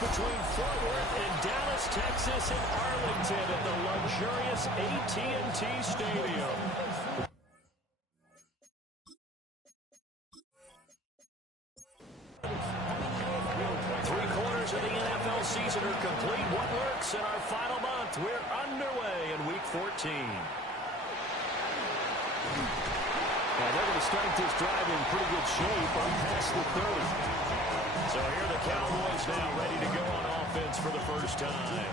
between Fort Worth and Dallas, Texas, and Arlington at the luxurious AT&T Stadium. Three-quarters of the NFL season are complete. What works in our final month? We're underway in Week 14. And they're going to start this drive in pretty good shape on past the 30. So here are the Cowboys now ready to go on offense for the first time.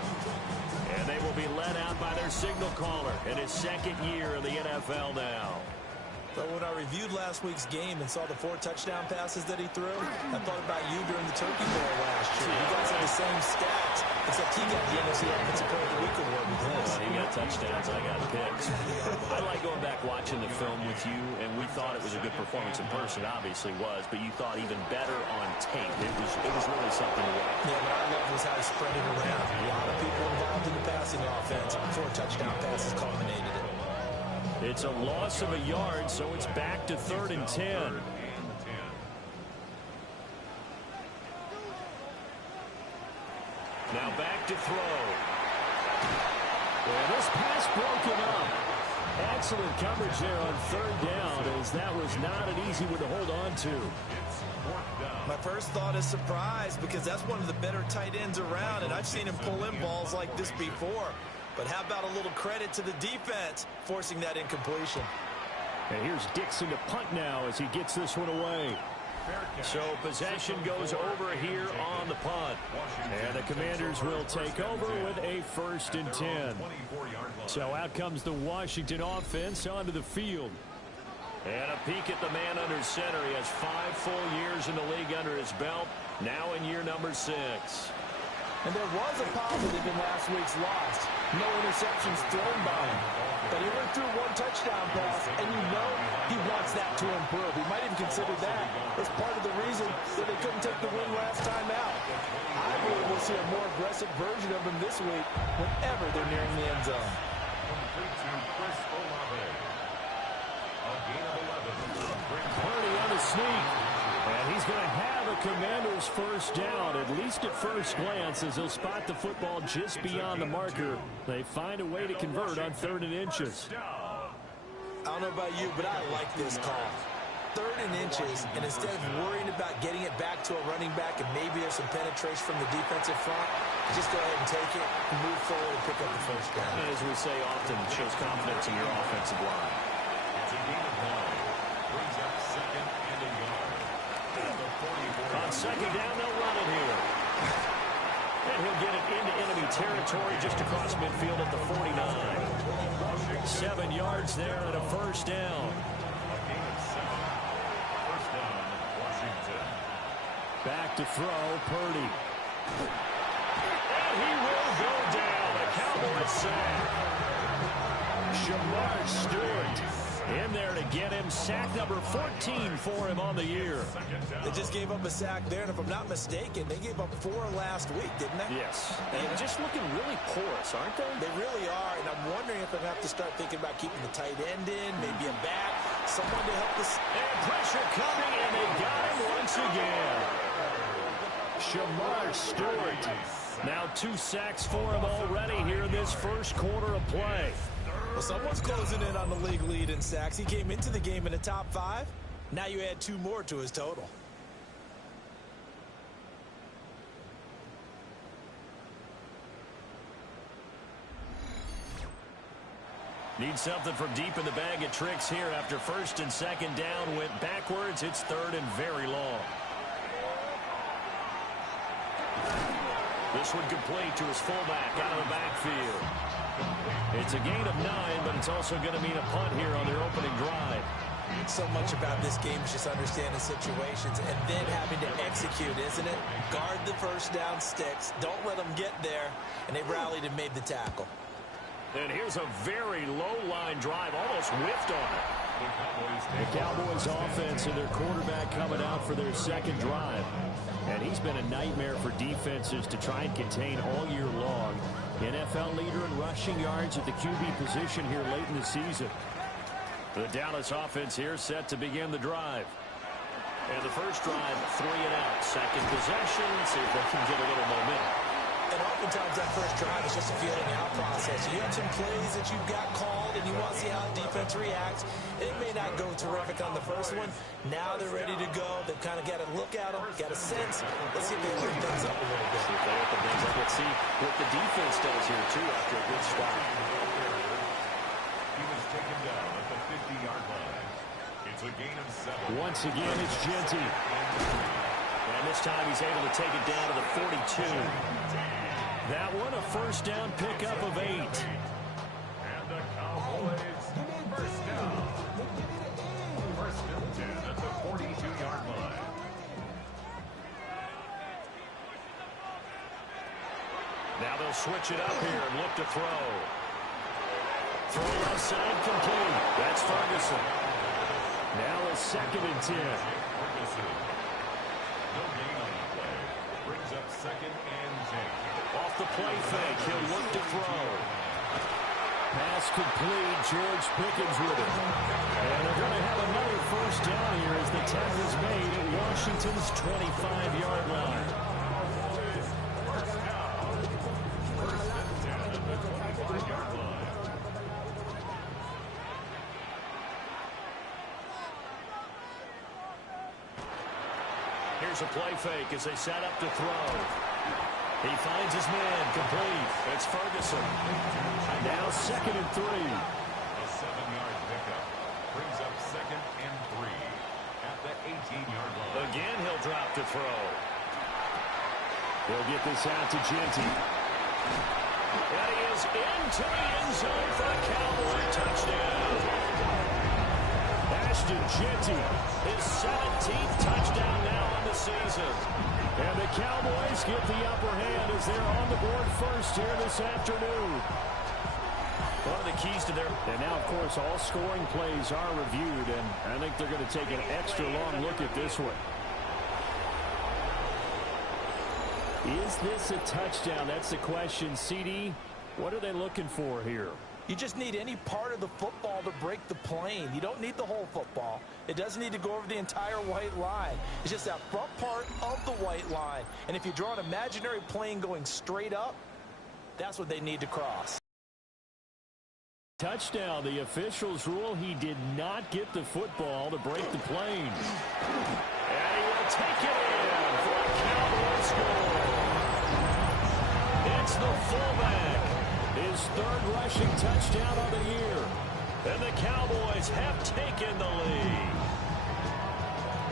And they will be led out by their signal caller in his second year in the NFL now. But when I reviewed last week's game and saw the 4 touchdown passes that he threw, I thought about you during the Turkey Bowl last year. You guys had the same stats, except he got the NFC Offensive Player of the Week award with his. He got touchdowns, I got picks. I like going back watching the film with you, and we thought it was a good performance in person. It obviously was, but you thought even better on tape. It was really something to watch. Yeah, what I love was how he spread it around. A lot of people involved in the passing offense. 4 touchdown passes culminated it. It's a loss of a yard, so it's back to 3rd and 10. Now back to throw. Well, this pass broken up. Excellent coverage there on 3rd down, as that was not an easy one to hold on to. My first thought is surprise, because that's one of the better tight ends around, and I've seen him pull in balls like this before. But how about a little credit to the defense forcing that incompletion? And here's Dixon to punt now as he gets this one away. So possession goes over here on the punt. And the Commanders will take over with a 1st and 10. So out comes the Washington offense onto the field. And a peek at the man under center. He has 5 full years in the league under his belt. Now in year number 6. And there was a positive in last week's loss. No interceptions thrown by him. But he went through 1 touchdown pass, and you know he wants that to improve. He might even consider that as part of the reason that they couldn't take the win last time out. I believe we'll see a more aggressive version of him this week whenever they're nearing the end zone. Purdy on the sneak. And he's going to have a Commander's first down, at least at first glance, as he'll spot the football just beyond the marker. They find a way to convert on 3rd and inches. I don't know about you, but I like this call. 3rd and inches, and instead of worrying about getting it back to a running back and maybe there's some penetration from the defensive front, just go ahead and take it and move forward and pick up the first down. And as we say often, it shows confidence in your offensive line. It's a gain of 9. Brings up 2nd and a yard. On 2nd down, they'll run it here. And he'll get it into enemy territory just across midfield at the 49. 7 yards there and a first down. Back to throw, Purdy. And he will go down. A Cowboys sack. Shamar Stewart in there to get him. Sack number 14 for him on the year. They just gave up a sack there, and if I'm not mistaken, they gave up 4 last week, didn't they? Yes. And just looking really porous, aren't they? They really are, and I'm wondering if they're going to have to start thinking about keeping the tight end in, maybe a back, someone to help us. And pressure coming, and they got him once again. Shamar Stewart. Now 2 sacks for him already here in this first quarter of play. Well, someone's closing in on the league lead in sacks. He came into the game in the top 5. Now you add 2 more to his total. Need something from deep in the bag of tricks here after 1st and 2nd down went backwards. It's 3rd and very long. This one complete to his fullback out of the backfield. It's a gain of 9, but it's also going to mean a punt here on their opening drive. So much about this game is just understanding situations and then having to execute, isn't it? Guard the first down sticks. Don't let them get there. And they rallied and made the tackle. And here's a very low-line drive, almost whiffed on it. The Cowboys offense and their quarterback coming out for their 2nd drive. And he's been a nightmare for defenses to try and contain all year long. NFL leader in rushing yards at the QB position here late in the season. The Dallas offense here set to begin the drive. And the first drive, 3 and out. Second possession. See if they can get a little momentum. And oftentimes that first drive is just a feeling out process. You have some plays that you've got called and you want to see how the defense reacts. It may not go terrific on the first one. Now they're ready to go. They've kind of got to look at them, got a sense. Let's see if they open things up a little bit. See if they open things up. Let's see what the defense does here, too, after a good start. He was taken down at the 50-yard line. It's a gain of 7. Once again, it's Genty. And this time he's able to take it down to the 42. That one, a first down pickup of 8. And the Cowboys first down. First and 10 at the 42-yard line. Now they'll switch it up here and look to throw. Throw left side complete. That's Ferguson. Now a second and 10. Ferguson. No gain on the play. Brings up second and 10. Off the play fake, he'll look to throw. Pass complete, George Pickens with it. And they're going to have another first down here as the tackle is made at Washington's 25-yard line. First down. First and 10 at the 25-yard line. Here's a play fake as they set up to throw. He finds his man, complete. It's Ferguson. Now second and 3. A 7-yard pickup. Brings up second and 3 at the 18-yard line. Again, he'll drop to throw. They'll get this out to Genty. And he is into the end zone for a Cowboy touchdown. Ashton Genty, his 17th touchdown now on the season. And the Cowboys get the upper hand as they're on the board first here this afternoon. One of the keys to their... And now, of course, all scoring plays are reviewed, and I think they're going to take an extra long look at this one. Is this a touchdown? That's the question. CD, what are they looking for here? You just need any part of the football to break the plane. You don't need the whole football. It doesn't need to go over the entire white line. It's just that front part of the white line. And if you draw an imaginary plane going straight up, that's what they need to cross. Touchdown. The officials rule he did not get the football to break the plane. And he will take it in for a Cowboy score. It's the fullback. His third rushing touchdown of the year. And the Cowboys have taken the lead.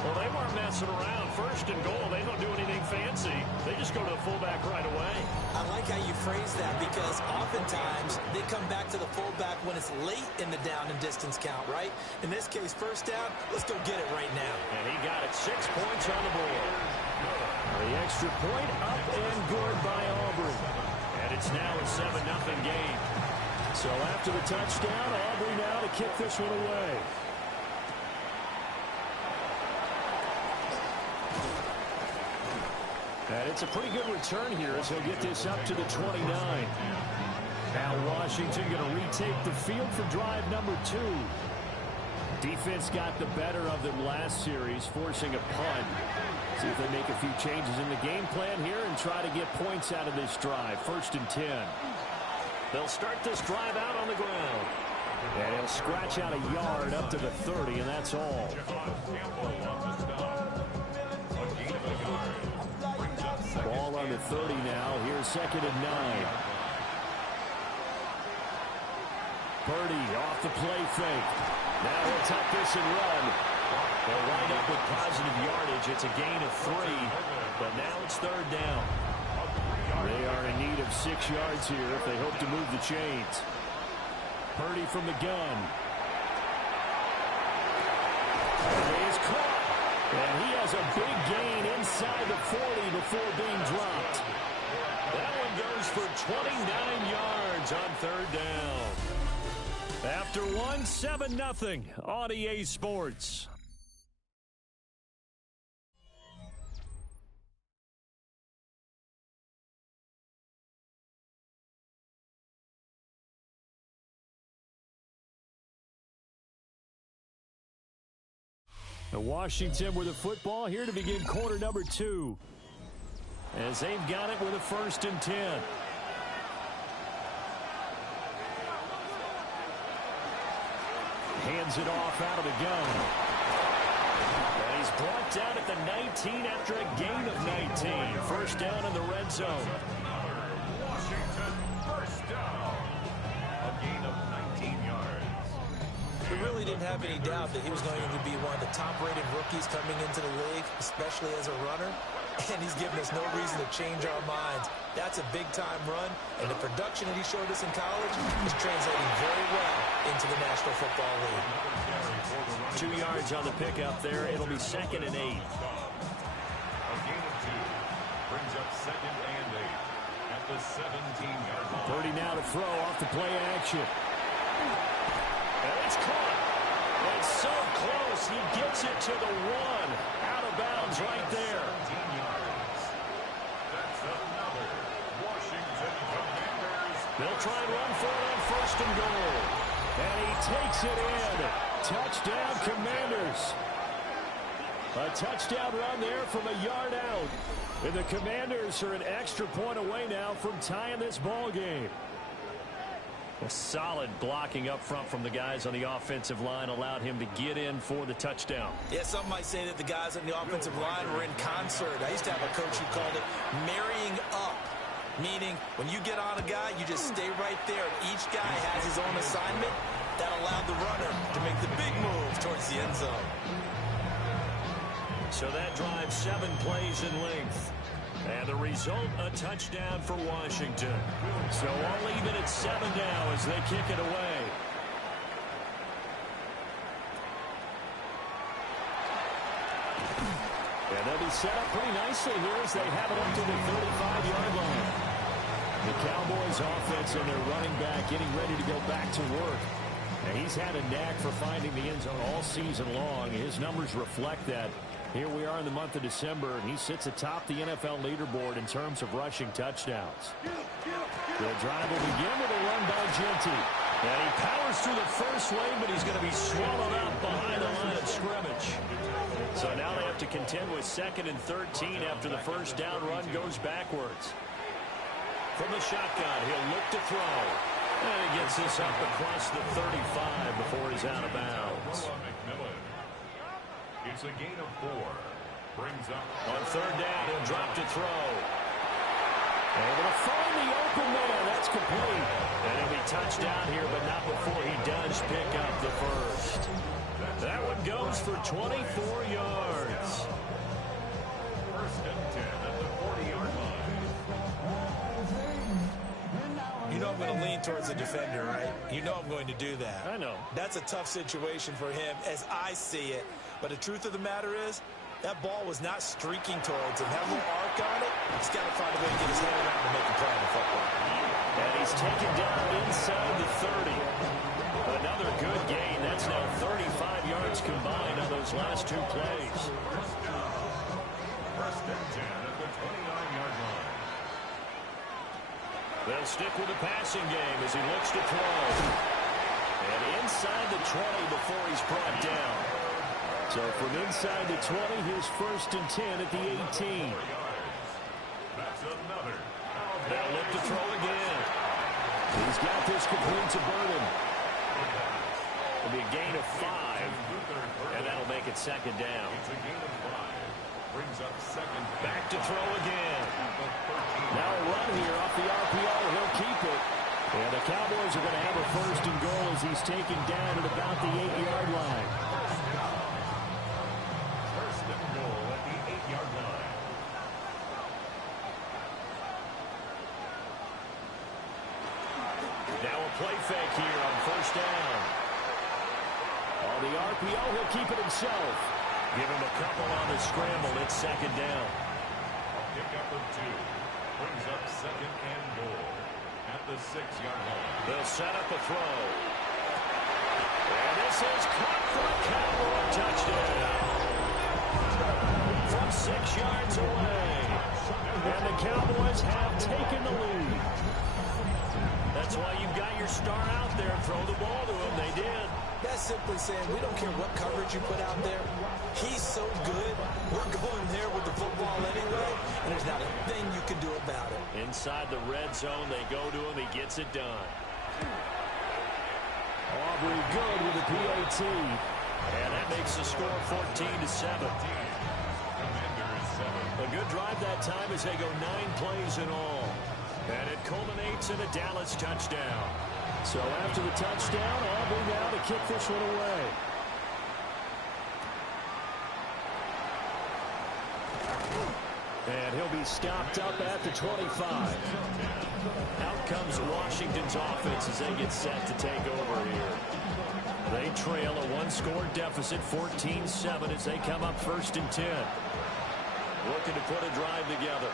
Well, they weren't messing around. First and goal, they don't do anything fancy. They just go to the fullback right away. I like how you phrase that because oftentimes they come back to the fullback when it's late in the down and distance count, right? In this case, first down, let's go get it right now. And he got it. 6 points on the board. The extra point up and good by Aubrey. And it's now a 7-0 game. So after the touchdown, Aubrey now to kick this one away. And it's a pretty good return here as he'll get this up to the 29. Now Washington going to retake the field for drive number 2. Defense got the better of them last series, forcing a punt. See if they make a few changes in the game plan here and try to get points out of this drive. First and 10. They'll start this drive out on the ground. And he'll scratch out a yard up to the 30, and that's all. Ball on the 30 now. Here's second and 9. Purdy off the play fake. Now he'll tuck this and run. They'll wind up with positive yardage. It's a gain of 3, but now it's third down. They are in need of 6 yards here if they hope to move the chains. Purdy from the gun. And he is caught. And he has a big gain inside the 40 before being dropped. That one goes for 29 yards on third down. After 7-0 on EA Sports. Washington with the football here to begin quarter number 2. As they've got it with a 1st and 10. Hands it off out of the gun. And he's brought down at the 19 after a gain of 19. First down in the red zone. Washington, first down. A gain of 19 yards. We really didn't have any doubt that he was going to be one of the top-rated rookies coming into the league, especially as a runner. And he's given us no reason to change our minds. That's a big-time run, and the production that he showed us in college is translating very well into the National Football League. 2 yards on the pickup there. It'll be 2nd and 8. A gain of 2 brings up 2nd and 8 at the 17-yard line. 30 now to throw off the play action. And it's caught. It's so close. He gets it to the 1. Out of bounds right there. 17 yards. That's another Washington Commanders. They'll try and run for it on 1st and goal. And he takes it in. Touchdown, Commanders. A touchdown run there from a yard out. And the Commanders are an extra point away now from tying this ball game. A solid blocking up front from the guys on the offensive line allowed him to get in for the touchdown. Yeah, some might say that the guys on the offensive line were in concert. I used to have a coach who called it marrying up, meaning when you get on a guy, you just stay right there. Each guy has his own assignment. That allowed the runner to make the big move towards the end zone. So that drives 7 plays in length. And the result, a touchdown for Washington. So all even at 7 now as they kick it away. And they'll be set up pretty nicely here as they have it up to the 35-yard line. The Cowboys offense and their running back getting ready to go back to work. And he's had a knack for finding the end zone all season long. His numbers reflect that. Here we are in the month of December, and he sits atop the NFL leaderboard in terms of rushing touchdowns. The drive will begin with a run by Genty. And he powers through the first wave, but he's going to be swallowed up behind the line of scrimmage. So now they have to contend with 2nd and 13 after the first down run goes backwards. From the shotgun, he'll look to throw. And he gets this up across the 35 before he's out of bounds. It's a gain of 4. Brings up on 3rd down, he'll drop to throw. Able to find the open man. That's complete. And he'll be touched down here, but not before he does pick up the first. That one goes for 24 yards. 1st and 10 at the 40-yard line. You know I'm going to lean towards the defender, right? You know I'm going to do that. I know. That's a tough situation for him as I see it. But the truth of the matter is, that ball was not streaking towards him. Have a little arc on it. He's got to find a way to get his head around to make a play on the football. And he's taken down inside the 30. Another good gain. That's now 35 yards combined on those last 2 plays. 1st and 10 at the 29-yard line. They'll stick with the passing game as he looks to throw. And inside the 20 before he's brought down. So from inside the 20, here's 1st and 10 at the 18. That's another. They'll look to throw again. He's got this complete to Burden. It'll be a gain of 5. And that'll make it 2nd down. It's a gain of 5. Brings up 2nd. Back to throw again. Now a run here off the RPO. He'll keep it. And the Cowboys are going to have a 1st and goal as he's taken down at about the 8-yard line. Play fake here on 1st down. On the RPO, he'll keep it himself. Give him a couple on the scramble. It's 2nd down. A pickup of 2. Brings up 2nd and goal at the 6-yard line. They'll set up a throw. And this is caught for a Cowboy touchdown. From 6 yards away. And the Cowboys have taken the lead. That's why you've got your star out there. Throw the ball to him. They did. That's simply saying, we don't care what coverage you put out there. He's so good. We're going there with the football anyway, and there's not a thing you can do about it. Inside the red zone, they go to him. He gets it done. Aubrey good with the PAT. And that makes the score 14-7. A good drive that time as they go 9 plays in all. And it culminates in a Dallas touchdown. So after the touchdown, Aubrey now to kick this one away. And he'll be stopped up at the 25. Out comes Washington's offense as they get set to take over here. They trail a one-score deficit, 14-7, as they come up 1st and 10. Looking to put a drive together.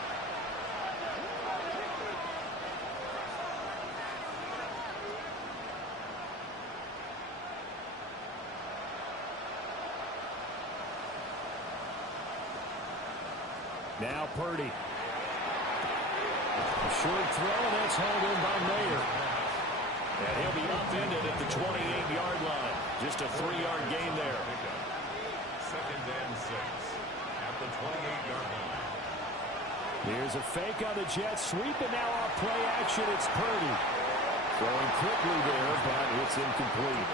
Now Purdy. A short throw, and that's hauled in by Mayer. And he'll be upended at the 28-yard line. Just a 3-yard gain there. 2nd and 6 at the 28-yard line. Here's a fake on the jet sweep, and now off play action, it's Purdy. Throwing quickly there, but it's incomplete.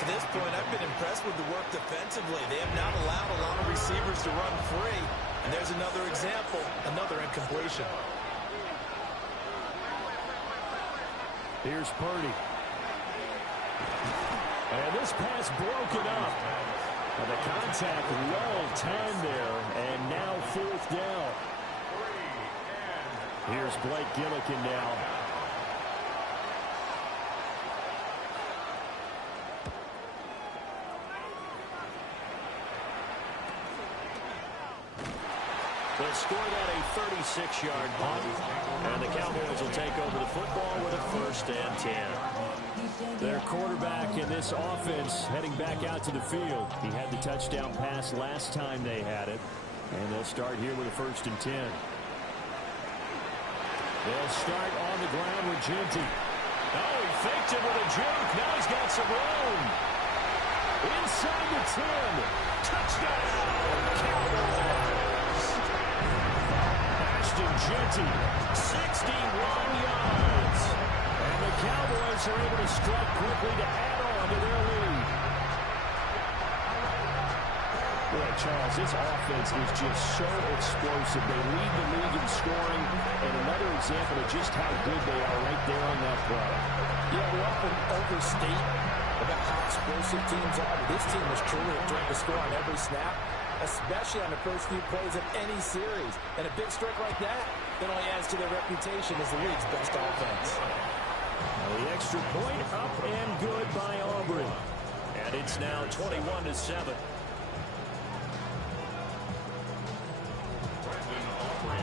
To this point, I've been impressed with the work defensively. They have not allowed a lot of receivers to run free. And there's another example, another incompletion. Here's Purdy. And this pass broken up. And the contact well timed there. And now 4th down. Here's Blake Gillikin now. They'll score that a 36-yard punt. And the Cowboys will take over the football with a 1st and 10. Their quarterback in this offense heading back out to the field. He had the touchdown pass last time they had it. And they'll start here with a 1st and 10. They'll start on the ground with Ginty. Oh, he faked it with a juke. Now he's got some room. Inside the 10. Touchdown, Cowboys. Ashton Ginty, 61 yards. And the Cowboys are able to strike quickly to add on to their lead. Boy, Charles, this offense is just so explosive. They lead the league in scoring, and another example of just how good they are right there on that play. Yeah, we often overstate about how explosive teams are. This team was truly a threat to score on every snap, especially on the first few plays of any series. And a big strike like that only adds to their reputation as the league's best offense. The extra point up and good by Aubrey. And it's now 21-7.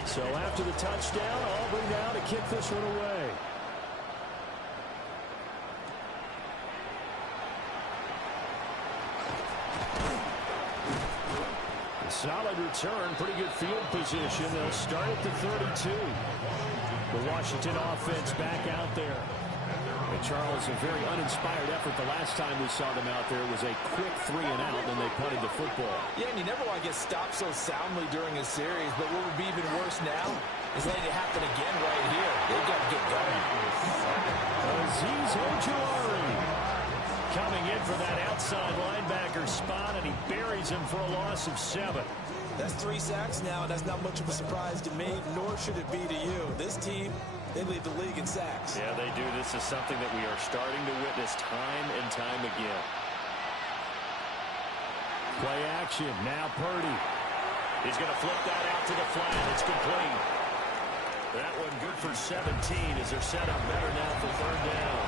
So after the touchdown, Aubrey now to kick this one away. A solid return, pretty good field position. They'll start at the 32. The Washington offense back out there. And Charles, a very uninspired effort the last time we saw them out there was a quick 3 and out, then they punted the football. Yeah, and you never want to get stopped so soundly during a series, but what would be even worse now is letting it happen again right here. They've got to get going. Azeez Ojulari coming in for that outside linebacker spot, and he buries him for a loss of 7. That's 3 sacks now, and that's not much of a surprise to me, nor should it be to you. This team, they lead the league in sacks. Yeah, they do. This is something that we are starting to witness time and time again. Play action. Now Purdy. He's going to flip that out to the flat. It's complete. That one good for 17 as they're set up better now for 3rd down.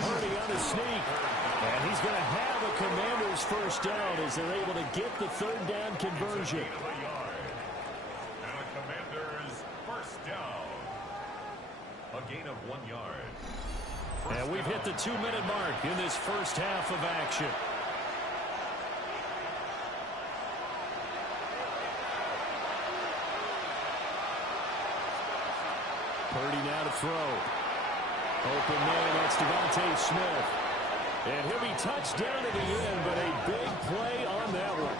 Purdy on the sneak. And he's going to have a Commander's 1st down as they're able to get the 3rd down conversion. A gain of 1 yard. And we've hit the 2-minute mark in this first half of action. Purdy now to throw. Open man, that's Devontae Smith. And he'll be touched down at the end, but a big play on that one.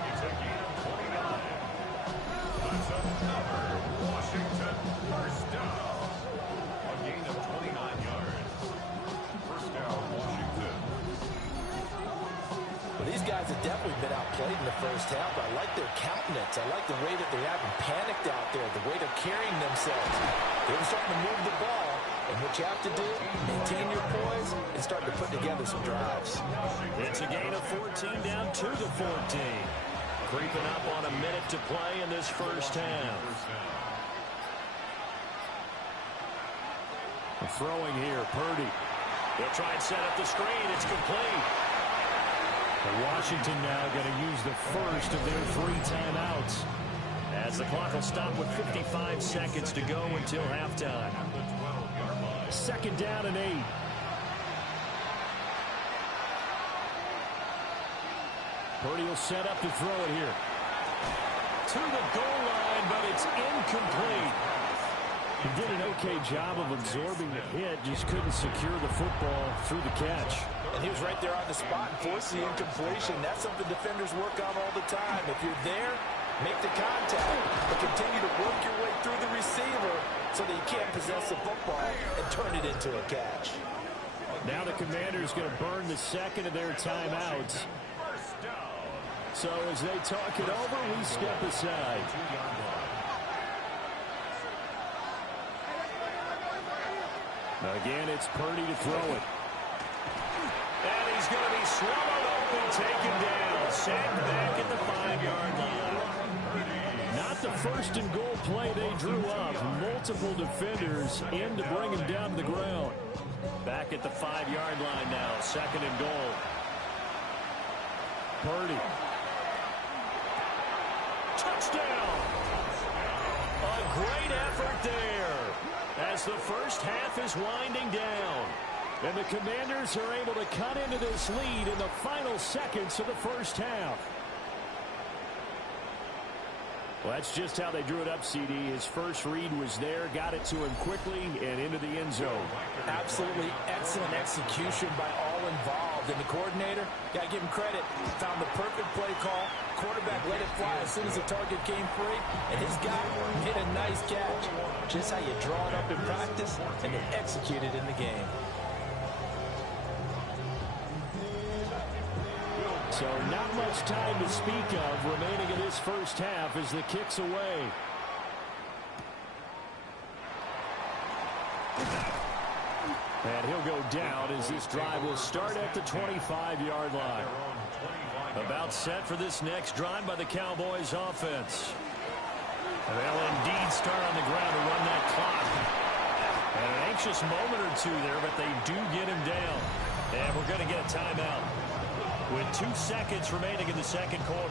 Washington, first down. A gain of 29 yards. First down, Washington. Well, these guys have definitely been outplayed in the first half, but I like their countenance. I like the way that they haven't panicked out there, the way they're carrying themselves. They're starting to move the ball, and what you have to do, maintain your poise and start to put together some drives. It's a gain of 14 down to the 14. Creeping up on a minute to play in this first half. Throwing here, Purdy. They'll try and set up the screen. It's complete. Washington now going to use the first of their 3 timeouts, as the clock will stop with 55 seconds to go until halftime. Second down and 8. Purdy will set up to throw it here. To the goal line, but it's incomplete. He did an okay job of absorbing the hit, just couldn't secure the football through the catch. And he was right there on the spot and forced the incompletion. That's something defenders work on all the time. If you're there, make the contact, but continue to work your way through the receiver so that you can't possess the football and turn it into a catch. Now the Commanders going to burn the second of their timeouts. So as they talk it over, we step aside. Again, it's Purdy to throw it. And he's going to be swallowed up and taken down. Sacked back at the 5-yard line. Not the first and goal play they drew up. Multiple defenders in to bring him down to the ground. Back at the 5-yard line now. Second and goal. Purdy. Touchdown. A great effort there as the first half is winding down. And the Commanders are able to cut into this lead in the final seconds of the first half. Well, that's just how they drew it up, CD. His first read was there, got it to him quickly, and into the end zone. Absolutely excellent execution by all involved. And the coordinator, got to give him credit, found the perfect play call. Quarterback let it fly as soon as the target came free, and his guy hit a nice catch. Just how you draw it up in practice and then execute it in the game. So not much time to speak of remaining in this first half as the kick's away. And he'll go down as this drive will start at the 25-yard line. About set for this next drive by the Cowboys offense. They'll indeed start on the ground to run that clock. And an anxious moment or two there, but they do get him down. And we're going to get a timeout with 2 seconds remaining in the second quarter.